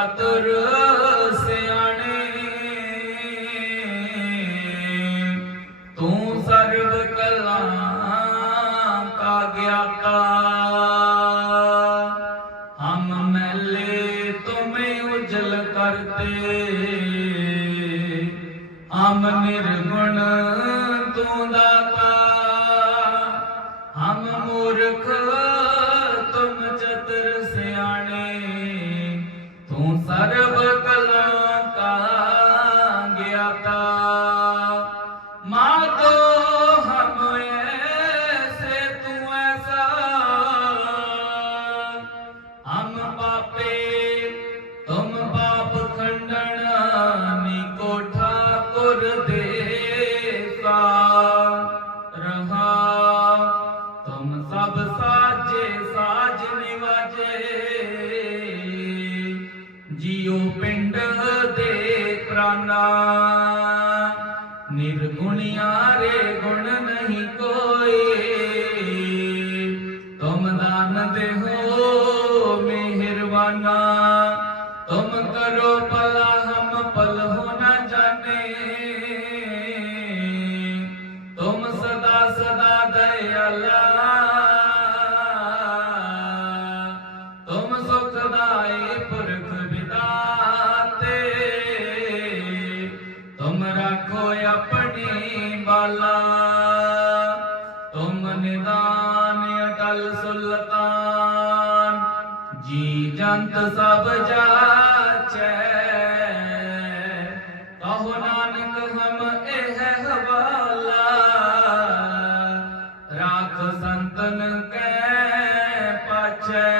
ਚਤੁਰ ਸਿਆਣੇ, ਤੂੰ ਸਰਬ ਕਲਾ ਕਾ ਗਿਆਤਾ। ਹਮ ਮੈਲੇ ਤੁਮੇ ਉਜਲ ਕਰਤੇ, ਹਮ ਨਿਰਗੁਣ ਤੂੰ ਦਾਤਾ। ਹਮ ਮੂਰਖ ਤੂੰ ਸਰਬ ਕਲਾ ਕਾ ਗਿਆਤਾ ਨਿਰਗੁਣਿਆ ਰੇ ਗੁਣ ਨਹੀਂ ਕੋਈ। ਤੁਮ ਦਾਨ ਦੇ ਹੋ ਮਿਹਰਬਾਨਾ। ਤੁਮ ਕਰੋ ਭਲਾ, ਹਮ ਪਲ ਹੋ ਨਾ ਜਾਣੇ। ਤੁਮ ਸਦਾ ਸਦਾ ਦਇਆਲਾ ਤੁਮ ਰੱਖੋ ਆਪਣੀ ਬਾਲਾ। ਤੁਮ ਨਿਦਾਨ ਅਟਲ ਸੁਲਤਾਨ। ਜੀ ਜੰਤ ਸਭ ਜਾਚੈ। ਕਹੋ ਨਾਨਕ, ਹਮ ਇਹ ਹਵਾਲਾ। ਰਾਖ ਸੰਤਨ ਕੈ ਪਾਛੈ